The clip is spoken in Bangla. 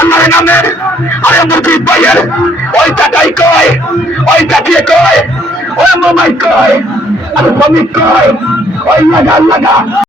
আল্লাহর নামে আরে মুজিব ভাইয়ের ওই টাকাই কয়, ওই টাকিয়ে কয়, ওই মামাই কয়, আরে শ্রমিক কয়, ওই লাগা